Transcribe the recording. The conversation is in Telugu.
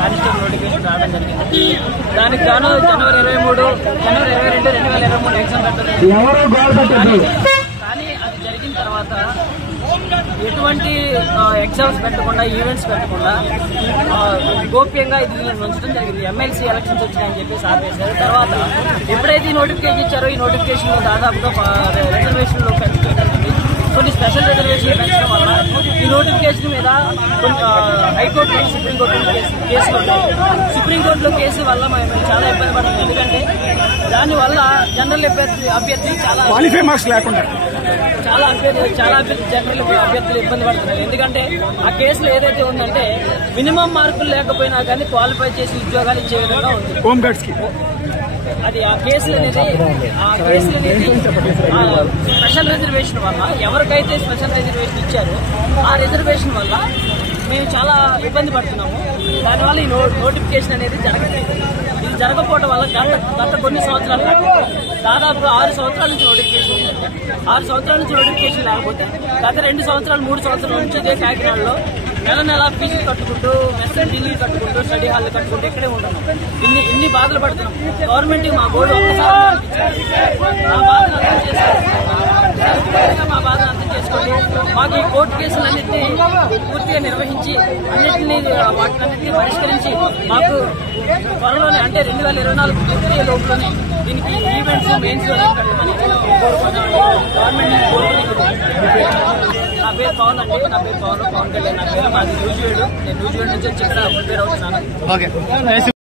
కానిస్టేబుల్ నోటిఫికేషన్ రావడం జరిగింది. దానికి గాను జనవరి 22, 2023 ఎగ్జామ్ పెట్టడం. కానీ అది జరిగిన తర్వాత ఎటువంటి ఎగ్జామ్స్ పెట్టకుండా, ఈవెంట్స్ పెట్టకుండా గోప్యంగా ఇది ఉంచడం జరిగింది. ఎమ్మెల్సీ ఎలక్షన్స్ వచ్చినాయని చెప్పేసి ఆపేశారు. తర్వాత ఎప్పుడైతే ఈ నోటిఫికేషన్ ఇచ్చారో ఈ నోటిఫికేషన్ దాదాపుగా రిజర్వేషన్లో పెంచడం జరిగింది. కొన్ని స్పెషల్ రిజర్వేషన్లు పెంచడం వల్ల ఈ నోటిఫికేషన్ మీద హైకోర్టు, సుప్రీంకోర్టులో కేసులు ఉన్నాయి. సుప్రీంకోర్టులో కేసు వల్ల మేము చాలా ఇబ్బంది పడుతుంది. ఎందుకంటే దానివల్ల జనరల్ అభ్యర్థి చాలా క్వాలిఫై మార్క్స్ లేకుండా చాలా జనరల్ అభ్యర్థులు ఇబ్బంది పడుతున్నారు. ఎందుకంటే ఆ కేసులో ఏదైతే ఉందంటే మినిమం మార్కులు లేకపోయినా కానీ క్వాలిఫై చేసి ఉద్యోగాలు ఇచ్చే విధంగా ఉంది. హోమ్ గార్డ్స్ కి అది ఆ కేసులు అనేది స్పెషల్ రిజర్వేషన్ వల్ల ఎవరికైతే స్పెషల్ రిజర్వేషన్ ఇచ్చారో ఆ రిజర్వేషన్ వల్ల మేము చాలా ఇబ్బంది పడుతున్నాము. దానివల్ల ఈ నోటిఫికేషన్ అనేది జరగలేదు. ఇది జరగకపోవడం వల్ల గత కొన్ని సంవత్సరాలు దాదాపుగా 6 సంవత్సరాల నుంచి నోటిఫికేషన్ ఉందంటే 6 సంవత్సరాల నుంచి నోటిఫికేషన్ లేకపోతే గత 2 సంవత్సరాలు 3 సంవత్సరాల నుంచి ఇదే కాకినాడలో నెల ఫీజులు కట్టుకుంటూ, మెస్సెల్ బిల్లులు కట్టుకుంటూ, స్టడీ హాల్ కట్టుకుంటూ ఇక్కడే ఉంటున్నాం. ఇన్ని బాధలు పడుతున్నాం. గవర్నమెంట్ మా బోర్డు ఒక్కసారి మా బాధను అర్థం చేసుకోండి. మాకు ఈ కోర్టు కేసులన్నింటినీ పూర్తిగా నిర్వహించి వాటినన్నింటినీ పరిష్కరించి మాకు త్వరలోనే అంటే 2024 ఫిబ్రవరి లోపలనే దీనికి ఈవెంట్స్, మెయిన్స్ పెట్టమని కోరుకుంటున్నాను. గవర్నమెంట్ కోరుకుని నా పేరు పవన్ అండి. నా పేరు పవన్ కళ్యాణ్. నా పేరు మాది నూజివేడు. నేను నూజివేడు నుంచి వచ్చి ఇక్కడ ప్రిపేర్ అవుతున్నాను.